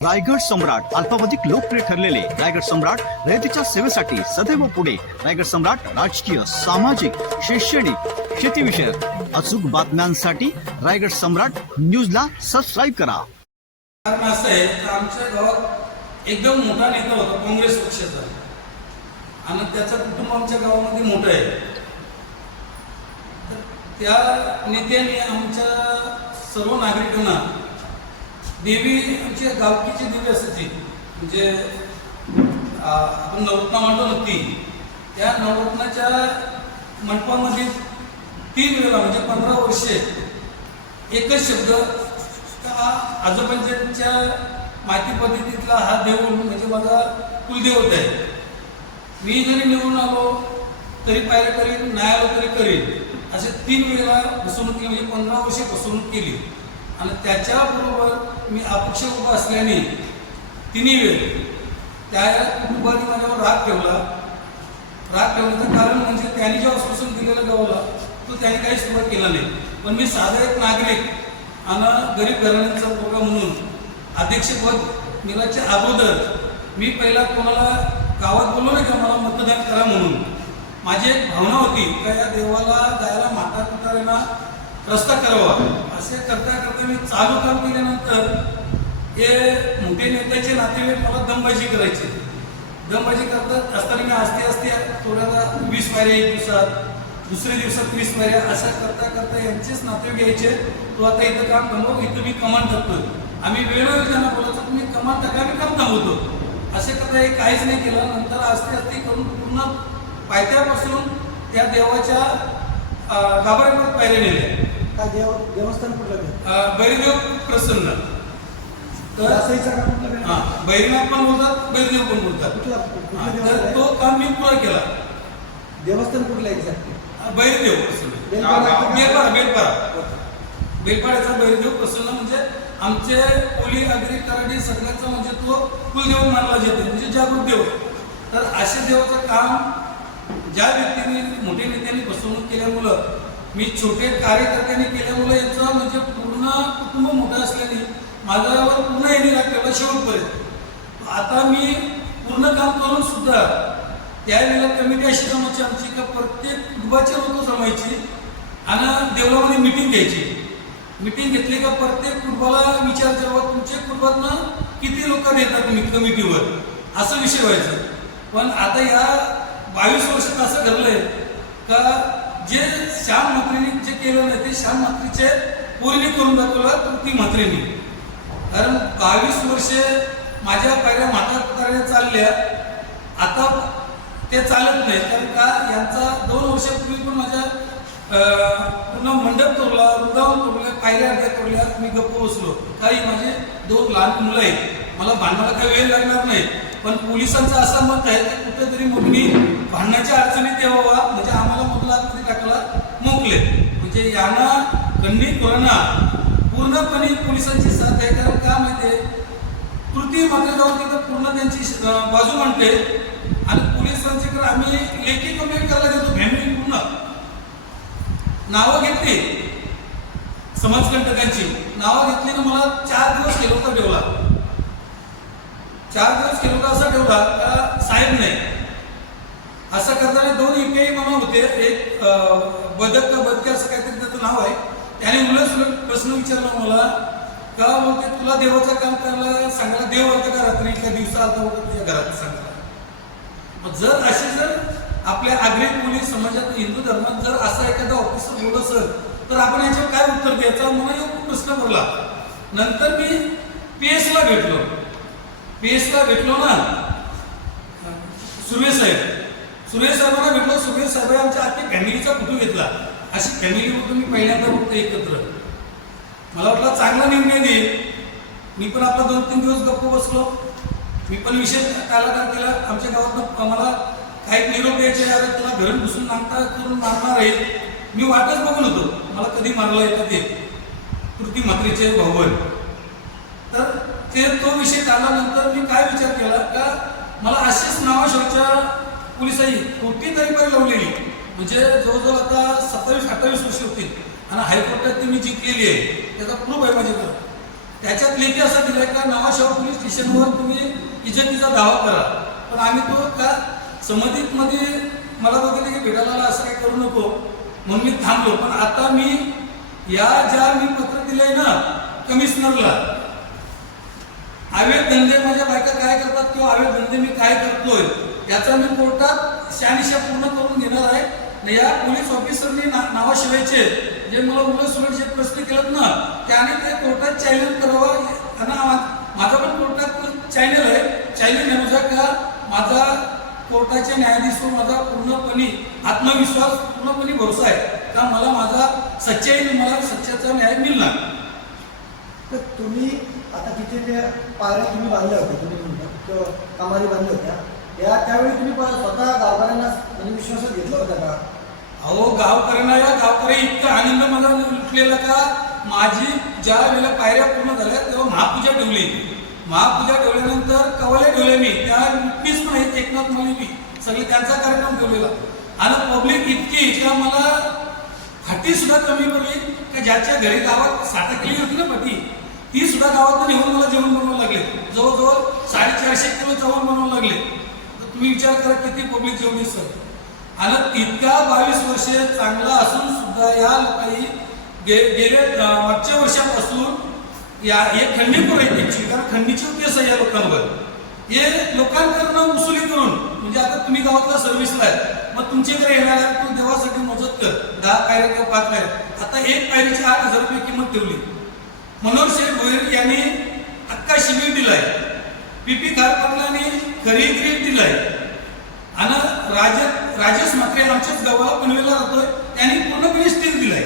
रायगड सम्राट अल्पावधिक लोकप्रिय ठरलेले रायगड सम्राट रयतेच्या सेवेसाठी सदैव पुढे. रायगड सम्राट राजकीय, सामाजिक, शैक्षणिक, शेतीविषयक अचूक बातम्यांसाठी रायगड सम्राट न्यूजला सबस्क्राईब करा. असं आहे तर आमच्या गावात एकदम मोठा नेता होता काँग्रेस पक्षाचा आणि त्याचं कुटुंब आमच्या गावामध्ये मोठं आहे. तर त्या नेत्याने आमच्या सर्व नागरिकांना देवी आमच्या गावकीची देवी असायची म्हणजे आपण नवरत्न म्हणतो ना ती त्या नवरत्नाच्या मंडपामध्ये 3 वेळा म्हणजे 15 वर्षे एकच शब्द आजोबांच्या माहिती पद्धतीतला हा देव म्हणजे माझा कुलदेवत आहे. मी जरी निवडून आलो तरी पायऱ्या करीन, नाही आलो तरी करीन असे 3 वेळा फसवणूक केली म्हणजे 15 वर्षे फसवणूक केली. आणि त्याच्याबरोबर मी अपक्ष उभा असल्याने 3 वेळ त्या कुटुंबाने माझ्यावर राग ठेवण्याचं कारण म्हणजे त्यांनी जे आश्वासन दिलेलं गावाला तो त्यांनी काही सुरुवात केला नाही. पण मी साधा एक नागरिक आणि गरीब घराण्यांचा पोरगा म्हणून अध्यक्षपद मिळाच्या अगोदर मी पहिला कोणाला गावात बोललो नाही का मला मतदान करा म्हणून. माझी एक भावना होती का या देवाला जायला माता पिताऱ्यांना रस्ता करावा. असे करता करता मी चालू काम केल्यानंतर हे मोठे नेत्याचे नातेवाईक मला दमबाजी करायचे. दमबाजी करतात असताना मी असते थोड्याला 20 पायऱ्या एक दिवसात, दुसऱ्या दिवसात 30 पायऱ्या असं करता करता यांचेच नातेवाईक यायचे. तो आता इथं काम थांबव, इथं मी कमांड टाकतोय. आम्ही वेळोवेळी त्यांना बोलायचो तुम्ही कमांड टाका, मी काम थांबवतो. असे करता हे काहीच नाही केलं. नंतर असते करून पूर्ण पायथ्यापासून त्या देवाच्या गाभाऱ्यापर्यंत पायऱ्या नेल्या. देवस्थान कुठलं? बैरदेव प्रसन्न. बैरनाथ पण बोलतात, बैरदेव पण बोलतात. तर तो काम मी पुरा केला. देवस्थान कुठलं एक्झॅक्ट? बैरदेव प्रसन्न, बेलपाड्याचा बैरदेव प्रसन्न म्हणजे आमचे कोली आगरी कराडी सगळ्यांचा म्हणजे तो कुलदेव मानला जातो म्हणजे जागृत देव. तर अशा देवाचं काम ज्या व्यक्तीने मोठ्या नेत्यांनी फसवणूक केल्यामुळं मी छोटे कार्यकर्त्यांनी केल्यामुळे याचं म्हणजे पूर्ण कुटुंब मोठं असल्याने माझ्यावर पूर्ण येणे लागलेला शेवटपर्यंत. आता मी पूर्ण काम करून सुद्धा त्यावेळेला कमिटी अशी जमायची आमची का प्रत्येक कुटुंबाचे लोक जमायची आणि देवळामध्ये मिटिंग घ्यायची. मिटिंग घेतली का प्रत्येक कुटुंबाला विचार करावा तुमच्या कुटुंबातनं किती लोक देतात तुम्ही कमिटीवर असं विषय व्हायचं. पण आता या 22 वर्षात असं घडलंय का जे श्याम म्हात्रेंनी जे केलं नाही ते श्याम म्हात्रेचे पोरीने करून दाखवलं तृप्ती म्हात्रेंनी. कारण 22 वर्षे माझ्या पायऱ्या माता पिताऱ्या चालल्या आता ते चालत नाही. कारण का यांचा 2 वर्षापूर्वी पण माझ्या पूर्ण मंडप तोडला, वृंदावन तोडल्या, पायऱ्या अर्ध्या तोडल्या. मी गप्प बसलो काही माझे 2 लहान मुलं आहेत, मला भांडणाला काही वेळ लागणार नाही. पण पोलिसांचं असं मत आहे की कुठेतरी मग मी भांडणाच्या अडचणीत यावा म्हणजे आम्हाला मधला आतमध्ये टाकायला मोकले. म्हणजे यांना कन्नी कोरोना पूर्णपणे पोलिसांची साथ आहे. कारण का माहिती आहे तृतीय मात्र जाऊन तिथं पूर्ण त्यांची बाजू म्हणते आणि पोलिसांच्याकडे आम्ही लेखी कंप्लेंट करायला देतो. फॅमिली पूर्ण नावं घेतली, समाजकंटकांची नावं घेतली ना मला 4 दिवस केलं होतं ठेवला. 4 दिवस केलं होतं असं ठेवला का साहेब नाही. असं करताना 2 इथे म्हणा होते, एक बदक का बदके असं काहीतरी त्याचं नाव आहे. त्याने उलट प्रश्न विचारला मला का बोलते तुला देवाचं काम करायला सांगायला देव आलता का रात्री का दिवसा आलता होता तुझ्या घरात सांगायला. मग जर असे जर आपल्या आग्रही पोलीस समाजात हिंदू धर्मात जर असा एखादा ऑफिसर बोलत असेल तर आपण याच्यावर काय उत्तर द्यायचा मला एक प्रश्न पडला. नंतर मी PS ला भेटलो ना सुरेश साहेबांना भेटलो. सुरेश साहेब आमच्या आखी फॅमिलीचा फोटो घेतला. अशी फॅमिली फोटो मी पहिल्यांदा बघतो एकत्र. मला वाटलं चांगला निर्णय देईल. मी पण आपला 2-3 दिवस गप्प बसलो. मी पण विषय काला केला. आमच्या गावात मला काही निरोप द्यायचे अरे तुला घरून घुसून नांगता करून मारणार आहे. मी वाटच बघून होतो मला कधी मारलं येतं ते तृप्ती म्हात्रेचे भाऊबंद. तर ते तो विषय काढल्यानंतर मी काय विचार केला का मला अशीच नावाशेवच्या पोलिसांनी कोटी तरी लावलेली म्हणजे जवळजवळ आता 27-28 वर्ष होतील आणि हायकोर्टात ती मी जिंकलेली आहे. त्याचा प्रूफ आहे माझ्याकडे. त्याच्यात लेखी असं दिलंय का नवाशहर पोलीस स्टेशनवर तुम्ही इज्जतीचा दावा करा. पण आम्ही तो का संमतीमध्ये मला बघितलं की भेटायला आला असं काही करू नको म्हणून मी थांबलो. पण आता मी ज्या मी पत्र दिलंय ना कमिशनरला, अवैध धंदे माझ्या बायका काय करतात किंवा अवैध धंदे मी काय करतोय याचा मी कोर्टात शहानिशा पूर्ण करून घेणार आहे. या पोलीस ऑफिसरनी नावाशिवायचे जे मला उलट सुलट जे प्रश्न केलेत ना त्याने ते कोर्टात चॅलेंज करावं. आणि माझा पण कोर्टात चॅनल आहे, चॅलेंज आहे का माझा कोर्टाच्या न्यायाधीशावर माझा पूर्णपणे आत्मविश्वास पूर्णपणे भरोसा आहे का मला माझा सच्चाईने मला सच्चाचा न्याय मिळणार. तर तुम्ही आता तिथे त्या पायऱ्या तुम्ही बांधल्या होत्या, तुम्ही म्हणता किंवा कमानी बांधल्या होत्या, त्यावेळी तुम्ही स्वतः गावकऱ्यांना म्हणजे विश्वासात घेतलं होतं का? अहो गावकरी इतका आनंद मला लुटलेला का माझी ज्या वेळेला पायऱ्या पूर्ण झाल्या तेव्हा महापूजा ठेवली. महापूजा ठेवल्यानंतर कवाले ठेवले मी, त्या मीच पण आहेत एकनाथ मलिक सगळे त्यांचा कार्यक्रम ठेवलेला. आणि पब्लिक इतकी का मला फाटी सुद्धा कमी पडली का ज्याच्या घरी गावात 60 केली होती ना फाटी ती सुद्धा गावात नेऊन मला जेवण बनवावं लागले. जवळजवळ 450 किलो जेवण बनवावं लागले. तर तुम्ही विचार करा किती पब्लिक जेवणी सर. आणि तितका 22 वर्षे चांगला असून सुद्धा या लोकांनी गेले मागच्या वर्षापासून हे खंडीपूर आहे त्यांची, कारण खंडीची केस आहे या लोकांवर. हे लोकांकडनं वसुली करून म्हणजे आता तुम्ही गावातला सर्व्हिसला आहे मग तुमच्याकडे येणाऱ्या तू देवासाठी मोजत कर 10 पायऱ्या किंवा 5 पायऱ्या. आता एक पायरीची 8,000 रुपये किंमत ठेवली. मनोहर शेठ भोईर यांनी अक्का शिबिर दिलाय, पीपी कारखान्याने खरेदी दिलाय. आणि राजेश मात्रे आमच्याच गावाला पनवेलला राहतोय त्यांनी पूर्णपणे स्टील दिलाय.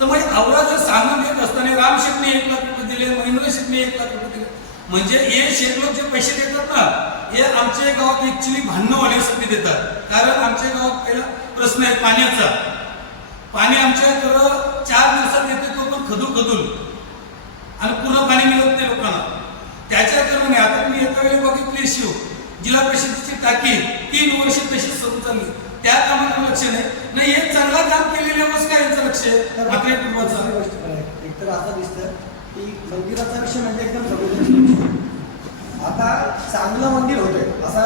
तर मग आवडा जर सामान देत असताना राम शेठने 1 लाख रुपये दिले, महेंद्र शेठने 1 लाख रुपये दिले म्हणजे हे शेठ लोक जे पैसे देतात ना हे आमच्या गावात ऍक्च्युली भांडणं होण्यासाठी देतात. कारण आमच्या गावात पहिला प्रश्न आहे पाण्याचा. पाणी आमच्याकडं 4 दिवसात येते तो पण खदूल आणि पूर्ण पाणी मिळत नाही लोकांना. त्याच्या कारणाने आता तुम्ही एका वेळी बघितली शिव जिल्हा परिषदेची टाकी 3 वर्ष तशीच सुरू चालली, त्या कामाला लक्ष नाही. हे चांगलं काम केलेल्यावरच काय यांचं लक्ष आहे मात्र एक तर असं दिसतं की मंदिराचा विषय म्हणजे एकदम संवेदनशील. आता चांगलं मंदिर होतंय असा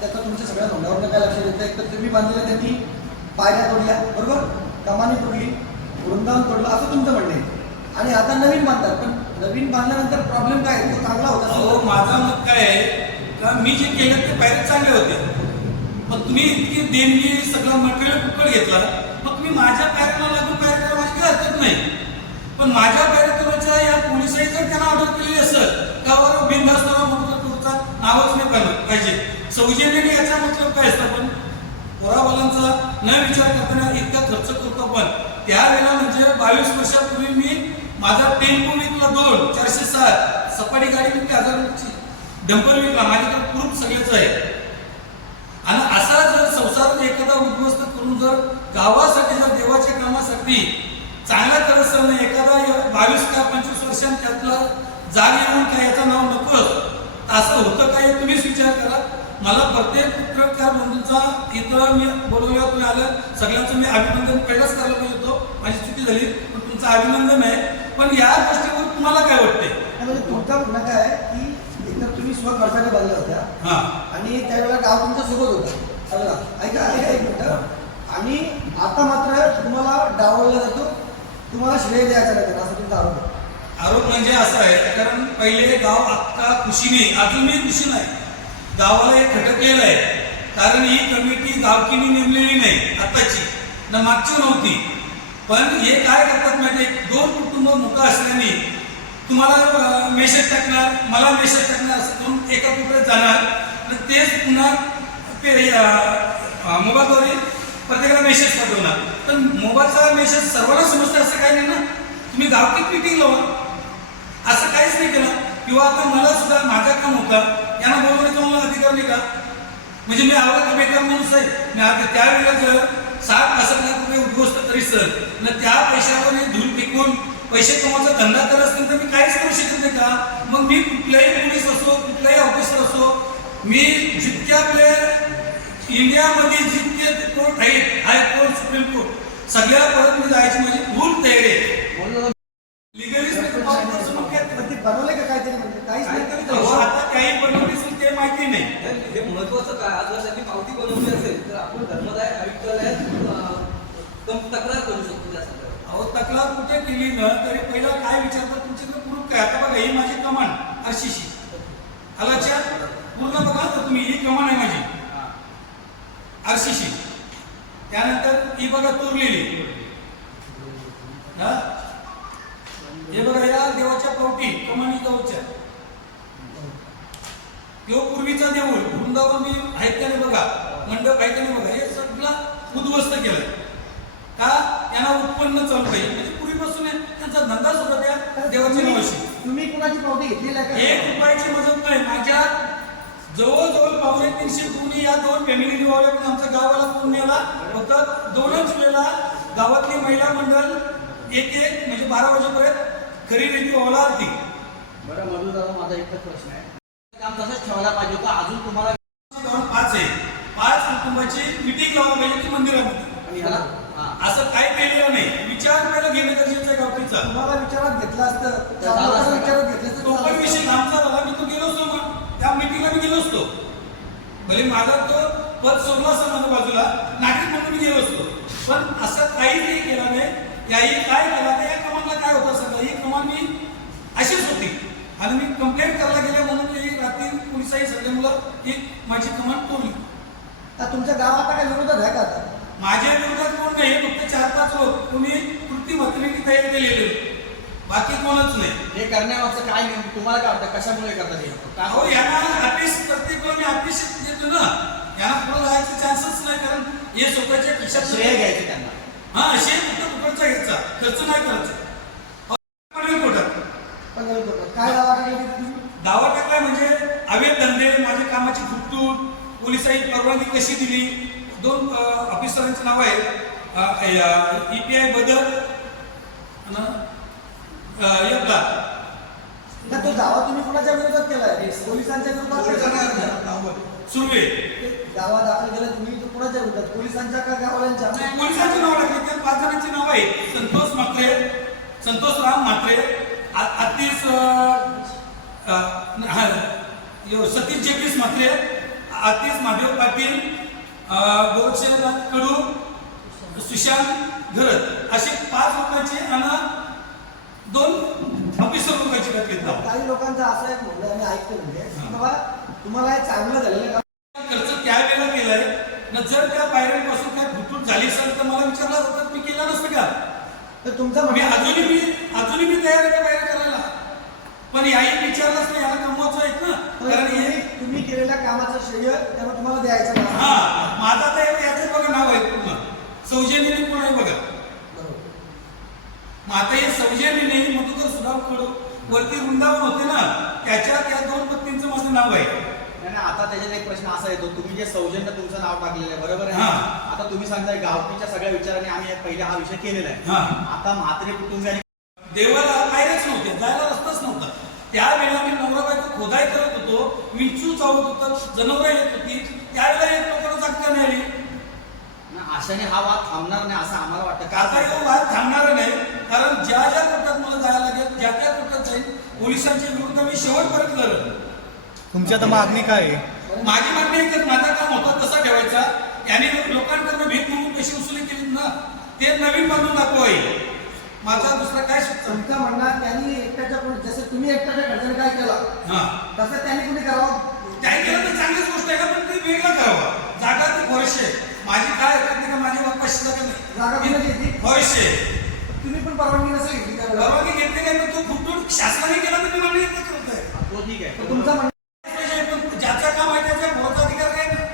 त्याचा तुमच्या सगळ्या नोंदावरनं काय लक्षात येतं. एक तर तुम्ही बांधलेलं त्यांनी पायऱ्या तोडल्या बरोबर, कमानी तोडली, वृंदावन तोडलं असं तुमचं म्हणणं आहे. आणि आता नवीन बांधतात, पण नवीन बांधल्यानंतर प्रॉब्लेम काय आहे तो चांगला होता. माझा मत काय आहे का मी जे केलं ते पायऱ्या चांगले होते. मग तुम्ही इतकी देणगी सगळं मटेरियल फुकट घेतला मग तुम्ही माझ्या पायऱ्याला लागून पायऱ्या करा माझी काही हरकत नाही. पण माझ्या पायऱ्याच्या या पोलिसांनी जर त्यांना ऑर्डर केली असेल त्यावर बिनधास्त तुमचा नावच नाही पाहिजे. सौजन्याने याचा मतलब काय असतं. पण पोराबालांचा न विचार करताना इतका खर्च करतो. पण त्यावेळेला म्हणजे 22 वर्षापूर्वी मी माझा टेम्पो विकला 2 407 सपाटी गाडी विकली 1000 रुपयाची, डंपर विकला, माझ्याकडे प्रूफ सगळेच आहे. आणि असा जर संसार एखादा उद्ध्वस्त करून जर गावासाठी जर देवाच्या कामासाठी चांगला करत असताना एखादा 22 का 25 वर्षांत त्यातला जाग येऊन काय याचं नाव नकोच असं होतं काय तुम्हीच विचार करा. मला प्रत्येक पत्रकार बंधूंचा इथं मी बोलवल्यावर तुम्ही आलं सगळ्यांचं मी अभिनंदन पहिलाच करायला पाहिजे होतो. माझी चुकी झाली पण तुमचं अभिनंदन आहे. पण या गोष्टीवर तुम्हाला काय वाटते? म्हणजे तुमचा म्हणणं काय आहे की एकतर तुम्ही स्वखर्चाने बांधल्या होत्या आणि त्यावेळेला गाव तुमच्या सोबत होतं सगळं. ऐका एक मिनिटं. आणि आता मात्र तुम्हाला डावलला जातो, तुम्हाला श्रेय द्यायचं नाही असं तुमचा आरोप आहे. आरोप म्हणजे असं आहे कारण पहिले गाव आत्ता खुशीने अजूनही खुशी नाही. गावाला एक खटकलेलं आहे कारण ही कमिटी गावकीने नेमलेली नाही आताची ना मागची नव्हती. पण हे काय करतात माहिती आहे 2 कुटुंब मोठं असल्याने तुम्हाला मेसेज टाकणार मला मेसेज टाकणार असं करून एका कुटुंबात जाणार आणि तेच पुन्हा मोबाईलद्वारे प्रत्येकाला मेसेज पाठवणार. तर मोबाईलचा मेसेज सर्वांना समजतं असं काही नाही ना. तुम्ही गावकीत मिटिंग लावा असं काहीच नाही केलं. किंवा आता मला सुद्धा माझा काम होता यांना बोलवण्याचा मला अधिकार नाही का? म्हणजे मी आवडता बेकार माणूस आहे. मी आता त्यावेळेला जर 60-65 लाख रुपये उद्ध्वस्त करी सर न त्या पैशावर धूल टिकून पैसे कमवायचा धंदा करत असतील तर मी काहीच करू शकत नाही का? मग मी कुठल्याही पोलीस असो कुठल्याही ऑफिसर असो मी जितके आपले इंडियामध्ये जितके कोर्ट आहेत हायकोर्ट सुप्रीम कोर्ट सगळ्या परत मी जायची माझी फुल तयारी आहे. लिगली काही बनवली असेल ते माहिती नाही. हे महत्वाचं काय, आज जर त्यांनी पावती बनवली असेल तर आपण धर्मदाय आयुक्तालयात तक्रार करू शकतो त्या संदर्भात. अहो तक्रार कुठे केली ना तरी पहिला काय विचारतात तुमच्याकडे प्रूफ काय. आता बघा ही माझी कमान आरशीसी आलाच्या पूर्ण बघा तर तुम्ही, ही कमान आहे माझी आरशीसी. त्यानंतर ही बघा तुरलेली, हे बघा या देवाच्या पावटी कमानी गावच्या, तो पूर्वीचा देऊळ वृंदावन आहेत त्याने बघा, मंडप आहे त्याने बघा, हे सगळं उद्ध्वस्त केलंय का यांना उत्पन्न चालू पाहिजे. म्हणजे पूर्वीपासून त्यांचा धंदा सुद्धा त्या देवाच्या नावाशी. तुम्ही कुणाची पावती घेतलेली आहे का? 1 रुपयाची मदत नाही. माझ्या जवळजवळ 350 कोणी या 2 फॅमिली निवडल्या, पण आमच्या गावाला कोण नेला फक्त 2च वेळेला गावातली महिला मंडळ एक म्हणजे 12 वाजेपर्यंत खरी रीती ओला होती. बरं मधू दादा, माझा एकच प्रश्न आहे, काम तसंच ठेवायला पाहिजे होतं. अजून तुम्हाला 5 आहे, 5 कुटुंबाची मिटिंग लावली पाहिजे की मंदिरामध्ये. आणि ह्याला असं काही केलेलं नाही. विचार पहिला घेणं गरजेचं आहे गावकीचा. तुम्हाला विचारात घेतलं असतं, चार लोकांना विचारात घेतलं तो पण तर विषय आमचा झाला. मी तो गेलो असतो, मग त्या मिटिंगला मी गेलो असतो. भले माझा तो पद सोडला असता माझ्या बाजूला, नागरिक म्हणून मी गेलो असतो. पण असं काहीच नाही केलं नाही. याही काय केलं तर या कमानला काय होतं सगळं, ही कमान मी अशीच होती आणि मी कंप्लेंट करायला गेले म्हणून ही रात्री पोलिसाही सगळे मुलं ही माझी कमान तोडली. तुमच्या गावात काय विरोधात आहे का आता? माझ्या विरोधात कोण नाही, फक्त 4-5 लोक तुम्ही कृती मतदानाची तयारी केलेली, बाकी कोणच नाही. हे करण्यामागचं काय नेमकं तुम्हाला काय वाटतं, कशामुळे करतात हे? अहो यांना ऑफिस प्रत्येक वेळी ऑफिस देतो ना, यांना पुढे जायचे चान्सच नाही. कारण हे स्वतःच्या खिशात श्रेय घ्यायचे त्यांना. हा शेत फक्त कुठचा घ्यायचा, खर्च नाही करायचा. काय दावा केला तुम्ही? दावा टाकलाय म्हणजे अवैध धंदे, माझ्या कामाची फुटतूट, पोलिसांनी परवानगी कशी दिली, 2 ऑफिसरांचे नाव आहे EPI बदल ना तो दावा तुम्ही कोणाच्या विरोधात केलाय? पोलिसांच्या विरोधात सुरवे दावा दाखल केला तुम्ही, तो कोणाच्या विरोधात, पोलिसांच्या का गाववाल्यांच्या? पोलिसांची नाव टाकली. त्या 5 जणांची नाव आहेत संतोष म्हात्रे, संतोषराम म्हात्रे, आतिश सतीश जेपीस म्हात्रे, आतिश महादेव पाटील, गोरक्षनाथ कडू, सुशांत घरत, असे 5 लोकांचे आणि 2 ऑफिसर लोकांचे टाकले. काही लोकांचं असं एक म्हणणं आम्ही ऐकतो म्हणजे बाबा तुम्हाला हे चांगलं झालेलं का? खर्च त्यावेळेला केलाय ना. जर त्या पायऱ्यांपासून काय फुटूट झाली असेल तर मला विचारलं जातात, मी केला नसतं का? तर तुमचं मी म्हणणं अजूनही मी तयार आहे त्या पायऱ्या करायला, पण याही विचारलंच नाही. याला कमवायचं आहेत ना, कारण हे तुम्ही केलेल्या कामाचं श्रेय त्यामुळे तुम्हाला द्यायचं नाही. हा माझा तर याचं बघा नाव आहे पूर्ण सौजन्याने कोण आहे बघा. मग आता हे सौजन्याने मधुकर सुधाम कडू वरती वृंदावन होते ना, त्याच्यात या 2 पत्नींचं माझं नाव आहे. नाही आता त्याच्यात एक प्रश्न असा येतो, तुम्ही जे सौजन्य तुमचं नाव टाकलेलं आहे बरोबर आहे. आता तुम्ही सांगताय गावकीच्या सगळ्या विचाराने आम्ही पहिले हा विषय केलेला आहे. आता म्हात्रे कुटुंबियांनी देवाला पायऱ्याच नव्हते, जायला रस्ताच नव्हता. त्यावेळेला मी नवरा बायको खोदाई करत होतो, विंचू चावत होतं, जनावरं येत होती, त्यावेळेला एक लोकांना जागता नाही आली. आशाने हा वाद थांबणार नाही असं आम्हाला वाटतं. आता तो वाद थांबणार नाही, कारण ज्या कोर्टात मला जायला लागेल, ज्या कोर्टात जाईल, पोलिसांच्या विरुद्ध मी शेवटपर्यंत लढेल. तुमची आता मागणी काय आहे? माझी मागणी एकच, माझा काम होता तसा ठेवायचा. याने लोकांकडनं भीक म्हणून पैसे वसुली केली ना, ते नवीन बांधून दाखवाय. माझा दुसरा काय सुचतं? तुमचं म्हणणं त्यांनी एकट्याच्या जसं तुम्ही एकट्याच्या घरच्याने काय केलं तसं त्यांनी कुणी करावं. काय केलं तर चांगलीच गोष्ट आहे का, पण ते वेगळं करावं. जागा ते वर्ष आहे माझी, काय हरकत नाही का माझी बाप्पा शिल्लक जागा नाही कुणाची ती? वर्ष तुम्ही पण परवानगी नसेल घेतली त्यावेळेला. परवानगी घेतली काय, पण तो फुटून शासनाने केला तर मी मागणी करत आहे. तो ठीक आहे. तर तुमचं म्हणणं पण ज्याचं काम आहे त्याच्या बोलाचा अधिकार काय नाही,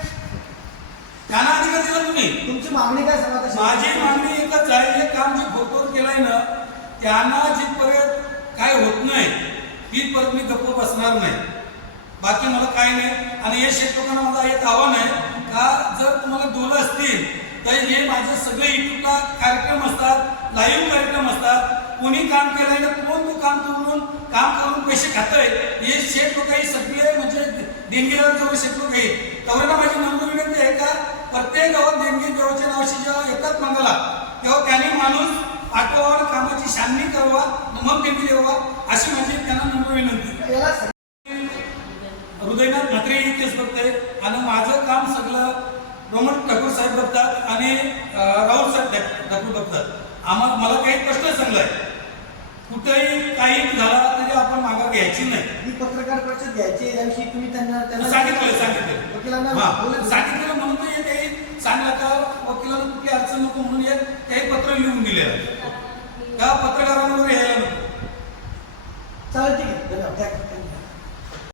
त्यांना अधिकार दिला तुम्ही. तुमची मागणी काय सांगा तशी? माझी मागणी एकच आहे, हे काम जे खोटवर केलंय ना, त्यांना जिथपर्यंत काय होत नाही तिथपर्यंत मी गप्प बसणार नाही. बाकी मला काय नाही. आणि हे शेत लोकांना माझं एक आव्हान आहे का, जर तुम्हाला डोलं असतील तर हे माझे सगळे युट्यूबला कार्यक्रम असतात, लाईव्ह कार्यक्रम असतात. कोणी काम केलंय ना, कोण तो काम करून पैसे खातोय, हे शेत लोक सगळे म्हणजे देणगीदार जेव्हा शेत लोक आहेत, तेवढ्यांना माझी नम्र विनंती आहे का, प्रत्येक गावात देणगी देवाच्या नावाशी जेव्हा येतात मंगला, तेव्हा त्यांनी माणूस आठवावा, कामाची शान्नी करावा, मग देणगी द्यावा, अशी माझी त्यांना नम्र विनंती. याला हृदयनाथ म्हात्रे ही केस बघते आणि माझं काम सगळं प्रमोद ठाकूर साहेब बघतात आणि राहुल साहेब ठाकूर बघतात. मला काही प्रश्न सांगलाय, कुठेही काही झाला तरी आपण मागं घ्यायची नाही. ही पत्रकार परिषद घ्यायची याविषयी तुम्ही त्यांना सांगितलं वकिलांना बोलले? सांगितलेलं म्हणून तर काही सांगलं का वकिलांना कुठली अडचण नको म्हणून त्याही पत्र लिहून दिले. त्या पत्रकारांवर यायला नको.